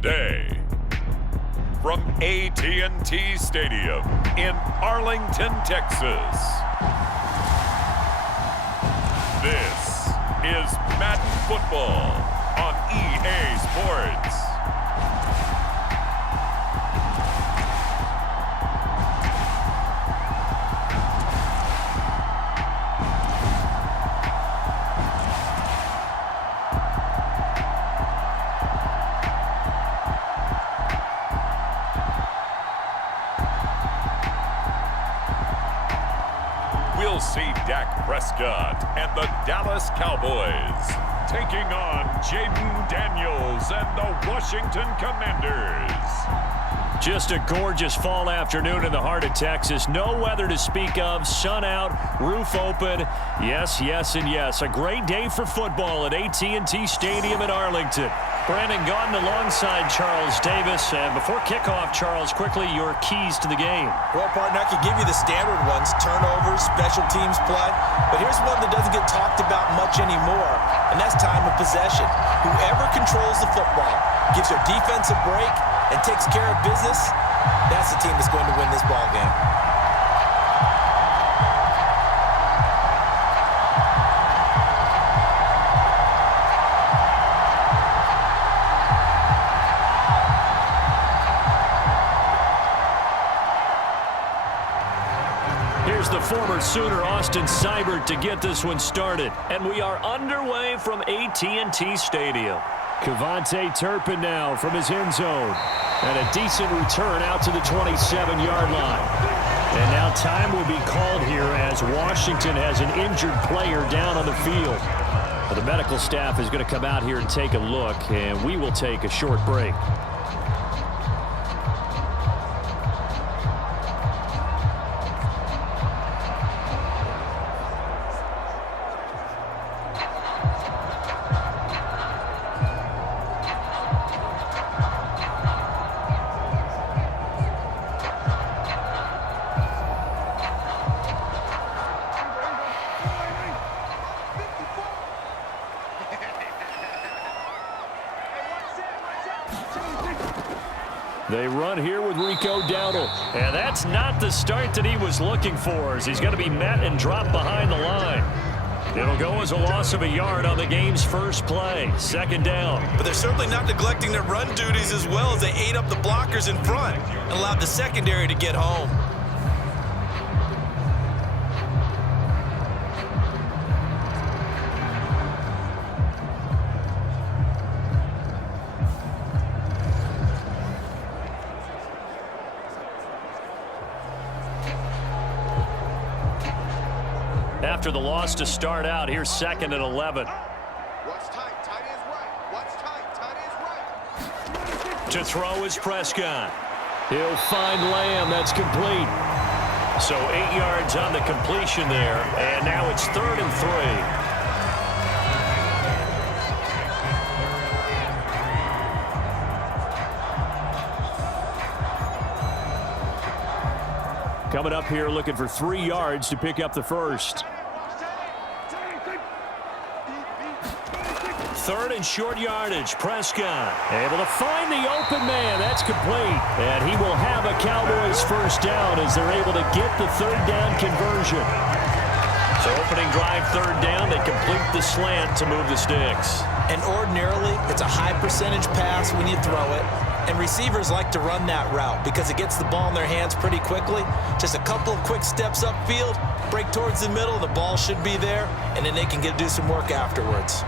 today. From AT&T Stadium in Arlington, Texas. This is Madden Football on EA Sports. We'll see Dak Prescott and the Dallas Cowboys taking on Jaden Daniels and the Washington Commanders. Just a gorgeous fall afternoon in the heart of Texas. No weather to speak of. Sun out, roof open. Yes, yes, and yes. A great day for football at AT&T Stadium in Arlington. Brandon Gaudin alongside Charles Davis. And before kickoff, Charles, quickly your keys to the game. Well, partner, I could give you the standard ones, turnovers, special teams play. But here's one that doesn't get talked about much anymore, and that's time of possession. Whoever controls the football, gives their defense a break, and takes care of business, that's the team that's going to win this ball game. Here's the former Sooner, Austin Seibert, to get this one started. And we are underway from AT&T Stadium. Kevontae Turpin now from his end zone. And a decent return out to the 27-yard line. And now time will be called here as Washington has an injured player down on the field. But the medical staff is going to come out here and take a look, and we will take a short break. They run here with Rico Dowdle. And that's not the start that he was looking for, as he's going to be met and dropped behind the line. It'll go as a loss of a yard on the game's first play. Second down. But they're certainly not neglecting their run duties as well, as they ate up the blockers in front and allowed the secondary to get home. After the loss to start out, here's 2nd and 11. Watch tight, tight is right. Watch tight, tight is right. To throw is Prescott. He'll find Lamb. That's complete. So 8 yards on the completion there, and now it's 3rd and 3. Coming up here looking for 3 yards to pick up the first. 3rd and short yardage. Prescott able to find the open man. That's complete. And he will have a Cowboys first down as they're able to get the 3rd down conversion. So opening drive 3rd down. They complete the slant to move the sticks. And ordinarily, it's a high percentage pass when you throw it. And receivers like to run that route because it gets the ball in their hands pretty quickly. Just a couple of quick steps upfield, break towards the middle, the ball should be there, and then they can do some work afterwards.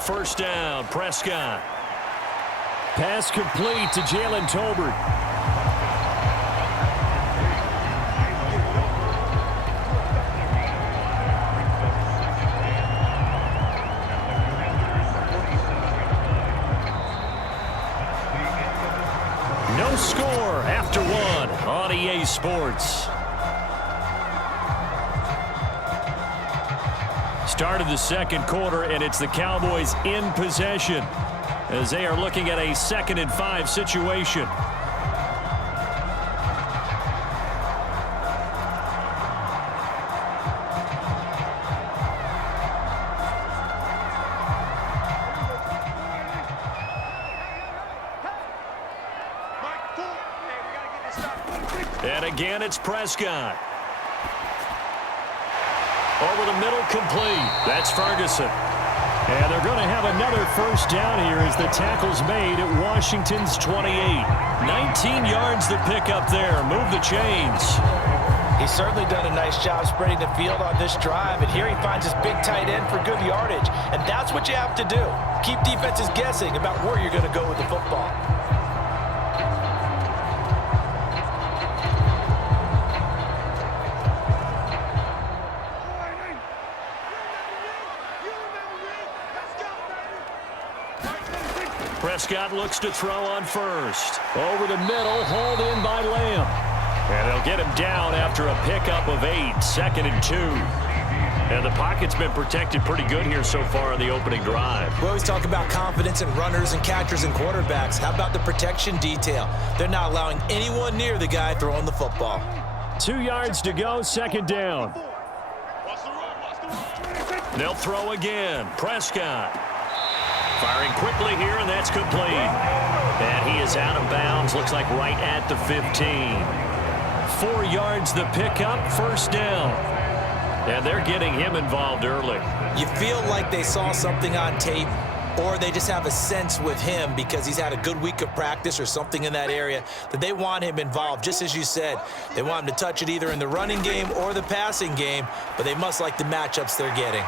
First down, Prescott. Pass complete to Jalen Tolbert. No score after 1 on EA Sports. Start of the second quarter, and it's the Cowboys in possession as they are looking at a 2nd and 5 situation. And again, it's Prescott. Over the middle, complete. That's Ferguson. And they're going to have another first down here as the tackle's made at Washington's 28. 19 yards to pick up there. Move the chains. He's certainly done a nice job spreading the field on this drive, and here he finds his big tight end for good yardage. And that's what you have to do. Keep defenses guessing about where you're going to go with the football. Prescott looks to throw on first. Over the middle, hauled in by Lamb. And they'll get him down after a pickup of 8, 2nd and 2. And the pocket's been protected pretty good here so far on the opening drive. We always talk about confidence in runners and catchers and quarterbacks. How about the protection detail? They're not allowing anyone near the guy throwing the football. 2 yards to go, 2nd down. They'll throw again. Prescott. Firing quickly here, and that's complete. And he is out of bounds, looks like right at the 15. 4 yards the pickup, 1st down. And they're getting him involved early. You feel like they saw something on tape, or they just have a sense with him because he's had a good week of practice or something in that area that they want him involved. Just as you said, they want him to touch it either in the running game or the passing game, but they must like the matchups they're getting.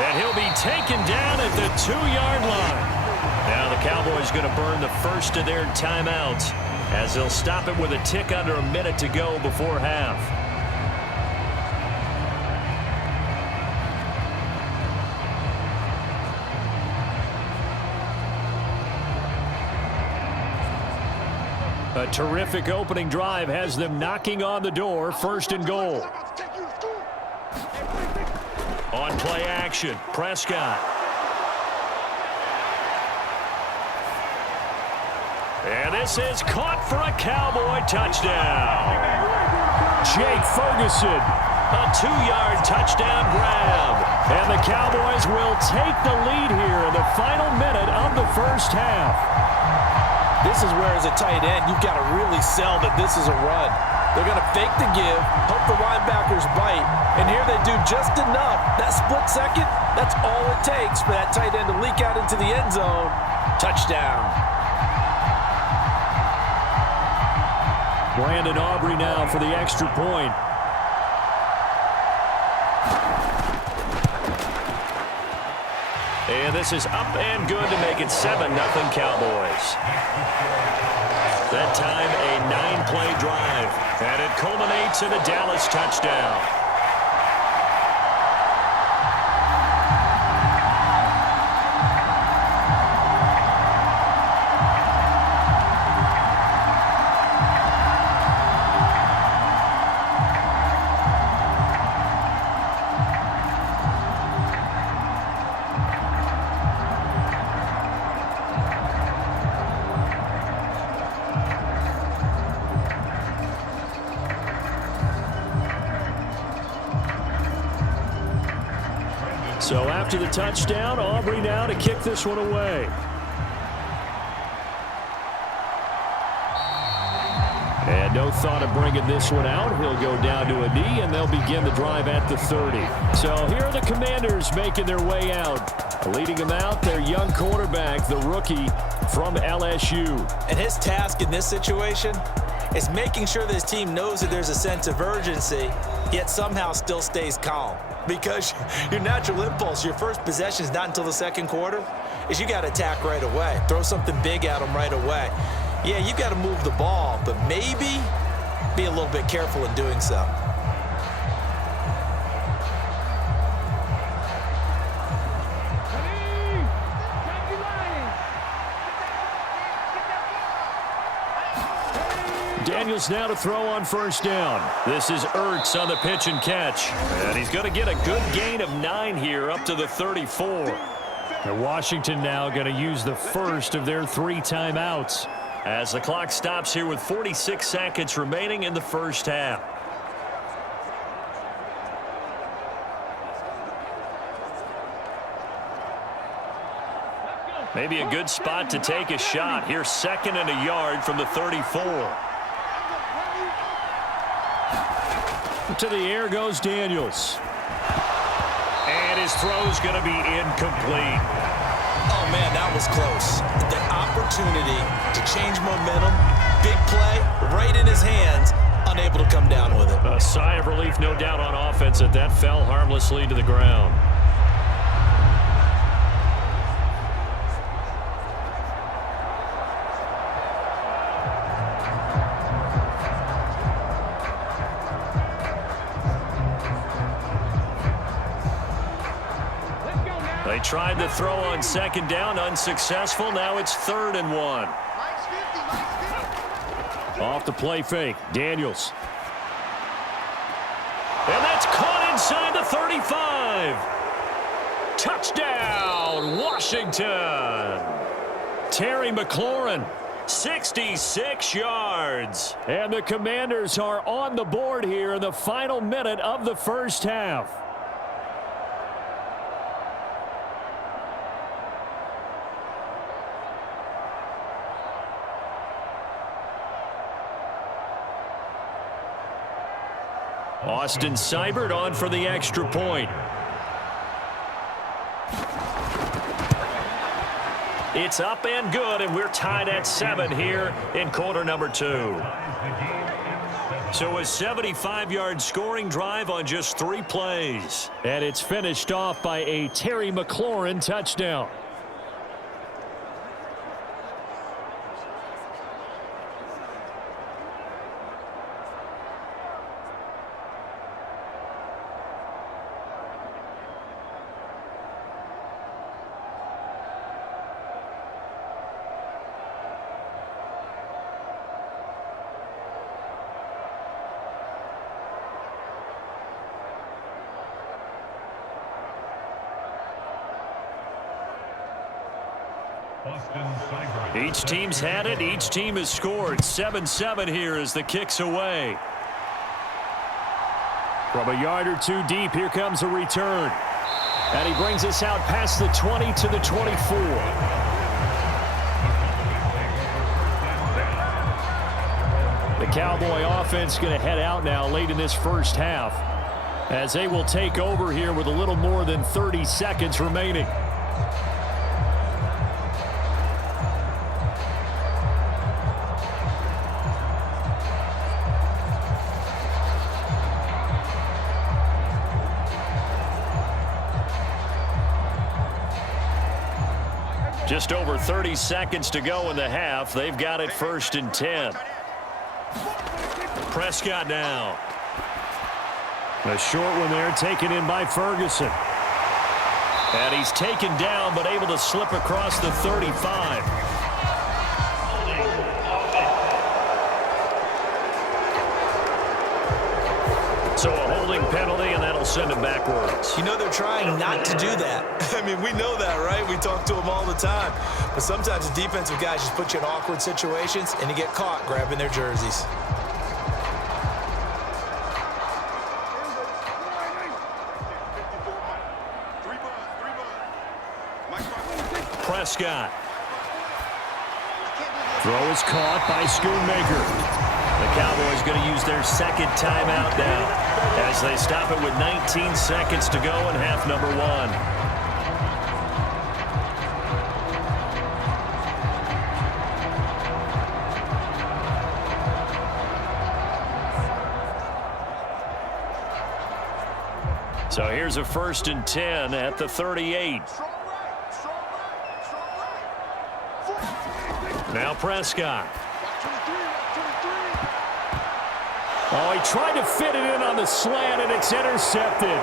And he'll be taken down at the 2-yard line. Now the Cowboys going to burn the first of their timeouts as they'll stop it with a tick under a minute to go before half. A terrific opening drive has them knocking on the door, 1st and goal. On play action, Prescott. And this is caught for a Cowboy touchdown. Jake Ferguson, a 2-yard touchdown grab. And the Cowboys will take the lead here in the final minute of the first half. This is where, as a tight end, you've got to really sell that this is a run. They're going to fake the give, hope the linebackers bite, and here they do just enough. That split second, that's all it takes for that tight end to leak out into the end zone. Touchdown. Brandon Aubrey now for the extra point. And this is up and good to make it 7-0 Cowboys. That time a 9-play drive, and it culminates in a Dallas touchdown. So after the touchdown, Aubrey now to kick this one away. And no thought of bringing this one out. He'll go down to a knee, and they'll begin the drive at the 30. So here are the Commanders making their way out. Leading them out, their young quarterback, the rookie from LSU. And his task in this situation is making sure that his team knows that there's a sense of urgency, yet somehow still stays calm. Because your natural impulse, your first possession is not until the 2nd quarter, is you got to attack right away. Throw something big at them right away. Yeah, you got to move the ball, but maybe be a little bit careful in doing so. Daniels now to throw on 1st down. This is Ertz on the pitch and catch. And he's going to get a good gain of 9 here up to the 34. And Washington now going to use the first of their 3 timeouts as the clock stops here with 46 seconds remaining in the first half. Maybe a good spot to take a shot. Here, 2nd and a yard from the 34. To the air goes Daniels. And his throw's going to be incomplete. Oh, man, that was close. The opportunity to change momentum, big play, right in his hands, unable to come down with it. A sigh of relief, no doubt, on offense that fell harmlessly to the ground. They tried to throw on 2nd down, unsuccessful. Now it's 3rd and 1. Off the play fake, Daniels. And that's caught inside the 35. Touchdown, Washington. Terry McLaurin, 66 yards. And the Commanders are on the board here in the final minute of the first half. Austin Seibert on for the extra point. It's up and good, and we're tied at 7 here in quarter number 2. So a 75-yard scoring drive on just 3 plays. And it's finished off by a Terry McLaurin touchdown. Each team's had it. Each team has scored. 7-7 here as the kick's away. From a yard or 2 deep, here comes a return. And he brings us out past the 20 to the 24. The Cowboy offense going to head out now late in this first half as they will take over here with a little more than 30 seconds remaining. Just over 30 seconds to go in the half. They've got it 1st and 10. Prescott now. A short one there taken in by Ferguson. And he's taken down but able to slip across the 35. So a holding penalty, and that'll send him backwards. You know they're trying not to do that. I mean, we know that, right? We talk to them all the time. But sometimes the defensive guys just put you in awkward situations, and you get caught grabbing their jerseys. Prescott. Throw is caught by Schoonmaker. The Cowboys going to use their 2nd timeout now as they stop it with 19 seconds to go in half number 1. So here's a 1st and 10 at the 38. Now Prescott. Oh, he tried to fit it in on the slant, and it's intercepted.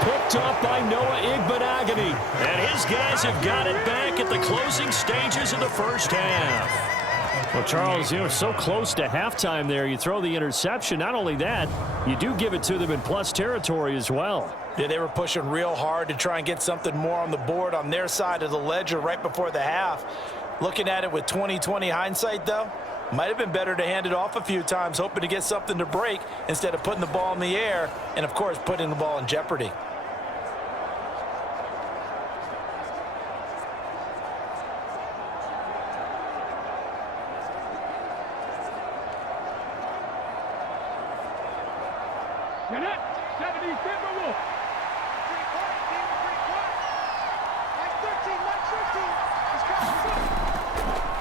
Picked up by Noah Igbenogany. And his guys have got it back at the closing stages of the first half. Well, Charles, you know, so close to halftime there. You throw the interception. Not only that, you do give it to them in plus territory as well. Yeah, they were pushing real hard to try and get something more on the board on their side of the ledger right before the half. Looking at it with 20/20 hindsight, though, might have been better to hand it off a few times, hoping to get something to break instead of putting the ball in the air and, of course, putting the ball in jeopardy.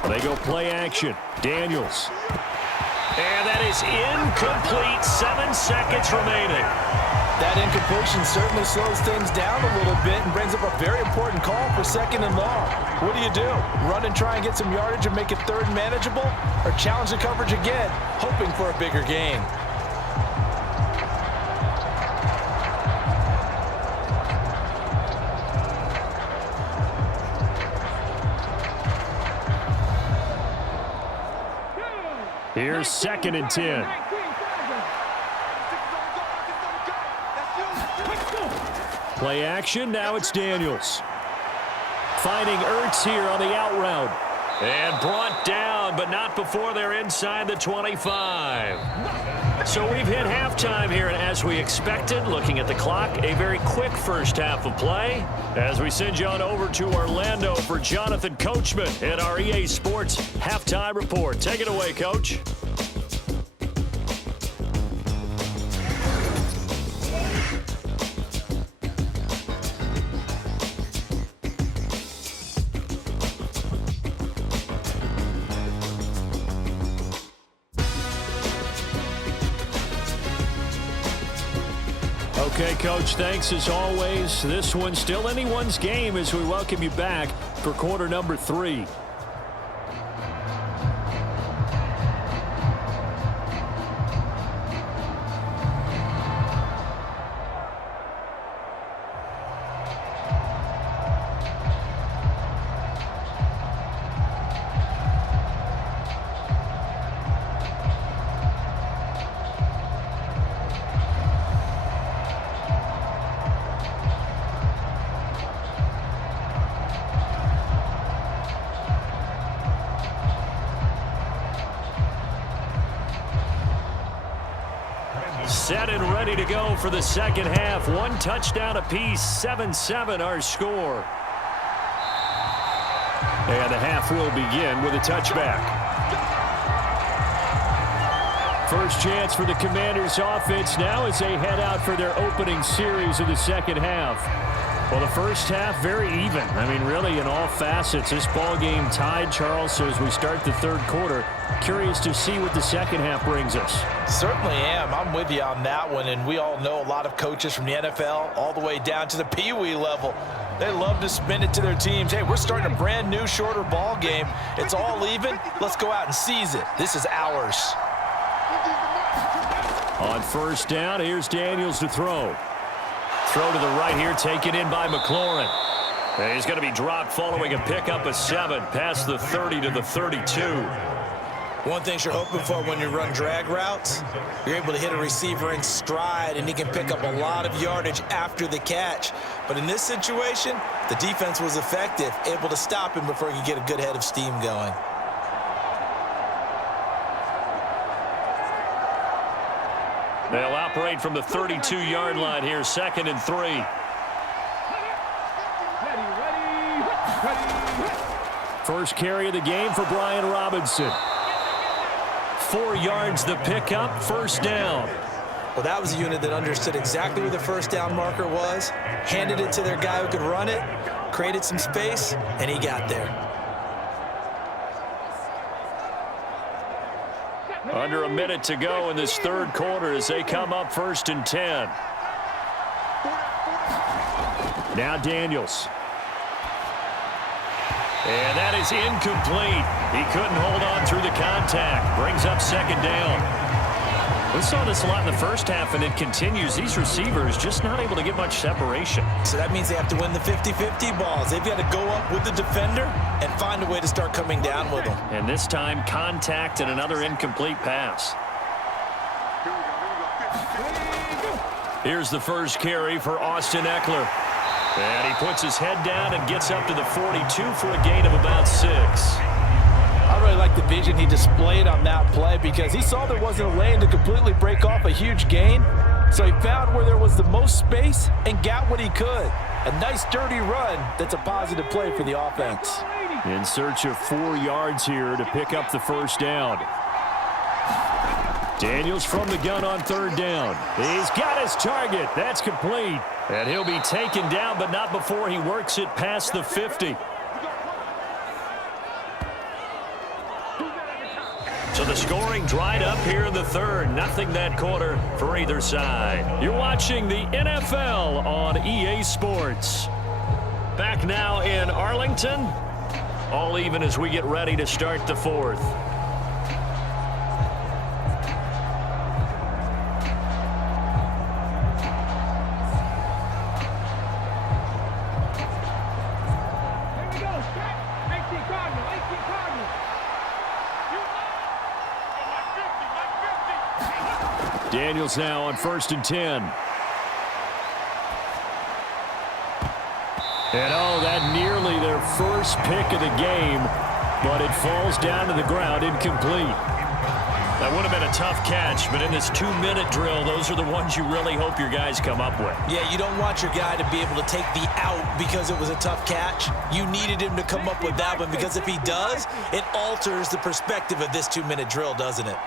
They go play action. Daniels. And that is incomplete. 7 seconds remaining. That incompletion certainly slows things down a little bit and brings up a very important call for 2nd and long. What do? Run and try and get some yardage and make it 3rd and manageable? Or challenge the coverage again, hoping for a bigger gain? Here's 2nd and 10. Play action, now it's Daniels. Finding Ertz here on the out route. And brought down, but not before they're inside the 25. So we've hit halftime here, and as we expected, looking at the clock, a very quick first half of play. As we send you on over to Orlando for Jonathan Coachman at our EA Sports Halftime Report. Take it away, Coach. Okay, Coach, thanks as always. This one's still anyone's game as we welcome you back for quarter number 3. Set and ready to go for the second half. 1 touchdown apiece, 7-7 our score. And the half will begin with a touchback. First chance for the Commanders offense now as they head out for their opening series of the second half. Well, the first half, very even. I mean, really, in all facets, this ball game tied, Charles. So as we start the 3rd quarter, curious to see what the second half brings us. Certainly am. I'm with you on that one, and we all know a lot of coaches from the NFL all the way down to the Pee-wee level. They love to spin it to their teams. Hey, we're starting a brand new, shorter ball game. It's all even. Let's go out and seize it. This is ours. On first down, here's Daniels to throw. Throw to the right here, taken in by McLaurin. And he's going to be dropped following a pickup of 7 past the 30 to the 32. One thing you're hoping for when you run drag routes, you're able to hit a receiver in stride, and he can pick up a lot of yardage after the catch. But in this situation, the defense was effective, able to stop him before he could get a good head of steam going. They'll operate from the 32-yard line here, 2nd and 3. First carry of the game for Brian Robinson. 4 yards the pickup, first down. Well, that was a unit that understood exactly where the first down marker was, handed it to their guy who could run it, created some space, and he got there. Under a minute to go in this 3rd quarter as they come up 1st and 10. Now Daniels. And that is incomplete. He couldn't hold on through the contact. Brings up 2nd down. We saw this a lot in the first half, and it continues. These receivers just not able to get much separation. So that means they have to win the 50-50 balls. They've got to go up with the defender and find a way to start coming down with them. And this time, contact and another incomplete pass. Here's the first carry for Austin Eckler. And he puts his head down and gets up to the 42 for a gain of about 6. I really like the vision he displayed on that play because he saw there wasn't a lane to completely break off a huge gain. So he found where there was the most space and got what he could. A nice dirty run that's a positive play for the offense. In search of 4 yards here to pick up the first down. Daniels from the gun on third down. He's got his target. That's complete. And he'll be taken down, but not before he works it past the 50. So the scoring dried up here in the third. Nothing that quarter for either side. You're watching the NFL on EA Sports. Back now in Arlington. All even as we get ready to start the fourth. Daniels now on 1st and 10. And oh, that nearly their first pick of the game, but it falls down to the ground incomplete. That would have been a tough catch, but in this 2-minute drill, those are the ones you really hope your guys come up with. Yeah, you don't want your guy to be able to take the out because it was a tough catch. You needed him to come up with that one because if he does, it alters the perspective of this 2-minute drill, doesn't it?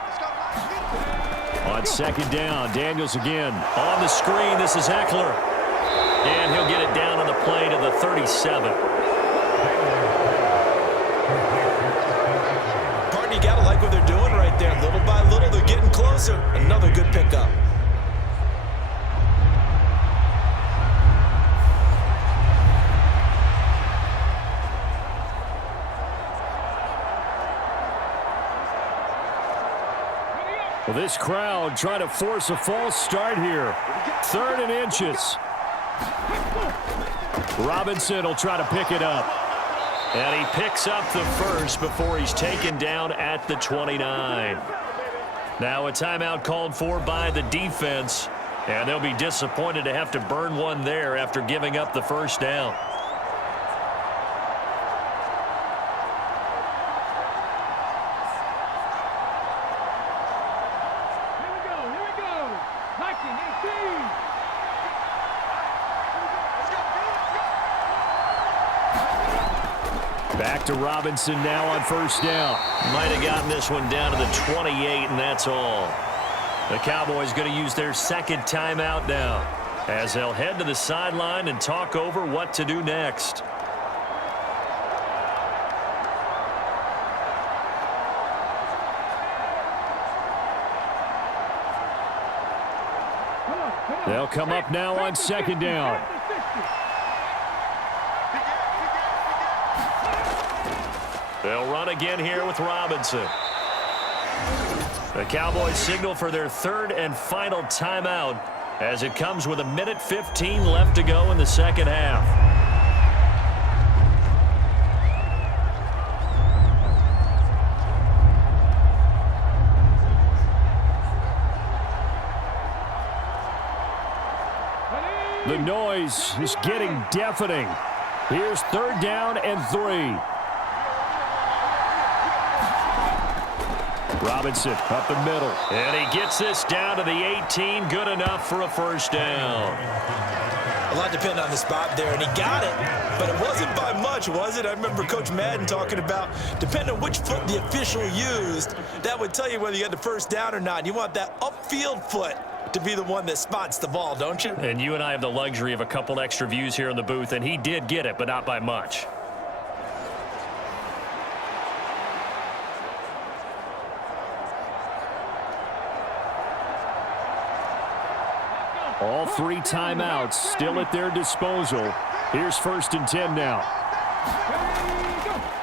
On 2nd down, Daniels again. On the screen, this is Eckler. And he'll get it down on the play to the 37. Partner, you got to like what they're doing right there. Little by little, they're getting closer. Another good pickup. Well, this crowd trying to force a false start here. 3rd and inches. Robinson will try to pick it up. And he picks up the first before he's taken down at the 29. Now a timeout called for by the defense. And they'll be disappointed to have to burn one there after giving up the first down. Back to Robinson now on 1st down. Might have gotten this one down to the 28, and that's all. The Cowboys going to use their 2nd timeout now as they'll head to the sideline and talk over what to do next. They'll come up now on 2nd down. They'll run again here with Robinson. The Cowboys signal for their 3rd and final timeout as it comes with 1:15 left to go in the 2nd half. The noise is getting deafening. Here's 3rd down and 3. Robinson up the middle. And he gets this down to the 18. Good enough for a first down. A lot depended on the spot there, and he got it. But it wasn't by much, was it? I remember Coach Madden talking about, depending on which foot the official used, that would tell you whether you had the first down or not. You want that upfield foot to be the one that spots the ball, don't you? And you and I have the luxury of a couple extra views here in the booth, and he did get it, but not by much. All 3 timeouts still at their disposal. Here's 1st and 10 now.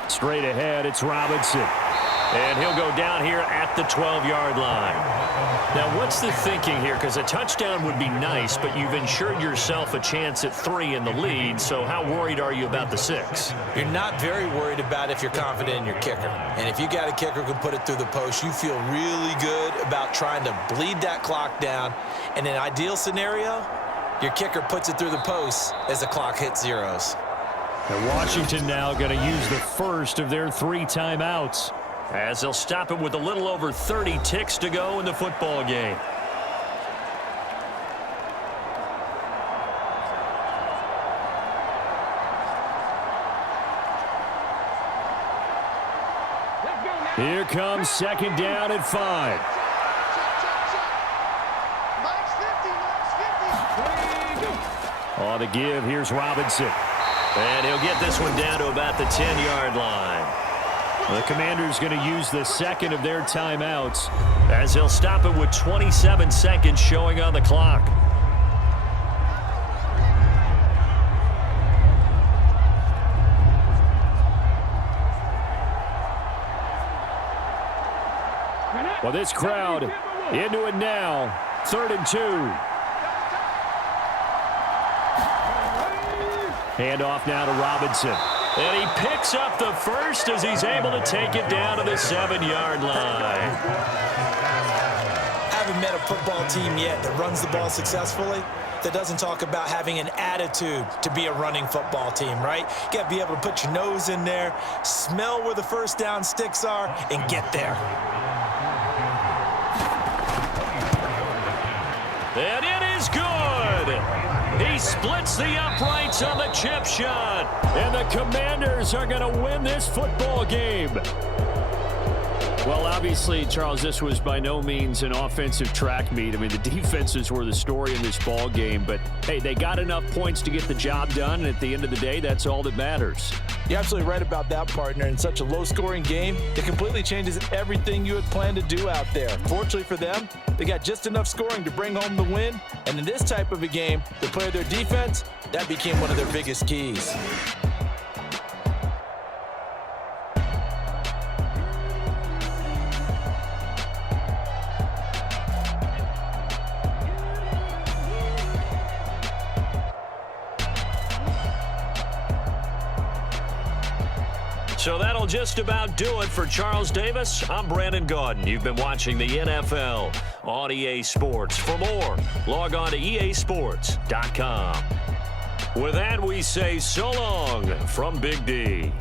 Straight ahead, it's Robinson. And he'll go down here at the 12-yard line. Now, what's the thinking here? Because a touchdown would be nice, but you've ensured yourself a chance at 3 in the lead, so how worried are you about the 6? You're not very worried about if you're confident in your kicker. And if you got a kicker who can put it through the post, you feel really good about trying to bleed that clock down. In an ideal scenario, your kicker puts it through the post as the clock hits zeros. And Washington now going to use the first of their 3 timeouts, as they'll stop it with a little over 30 ticks to go in the football game. Here comes 2nd down and 5. On the give, here's Robinson. And he'll get this one down to about the 10-yard line. The Commanders going to use the second of their timeouts as they'll stop it with 27 seconds showing on the clock. Well, this crowd into it now. 3rd and 2. Handoff now to Robinson. And he picks up the first as he's able to take it down to the 7-yard line. Haven't met a football team yet that runs the ball successfully that doesn't talk about having an attitude to be a running football team, right? You got to be able to put your nose in there, smell where the first down sticks are, and get there. And it is good. He splits the uprights on the chip shot. And the Commanders are going to win this football game. Well, obviously, Charles, this was by no means an offensive track meet. I mean, the defenses were the story in this ball game. But, hey, they got enough points to get the job done. And at the end of the day, that's all that matters. You're absolutely right about that, partner. In such a low-scoring game, it completely changes everything you had planned to do out there. Fortunately for them, they got just enough scoring to bring home the win. And in this type of a game, to play their defense, that became one of their biggest keys. So that'll just about do it for Charles Davis. I'm Brandon Gaudin. You've been watching the NFL on EA Sports. For more, log on to easports.com. With that, we say so long from Big D.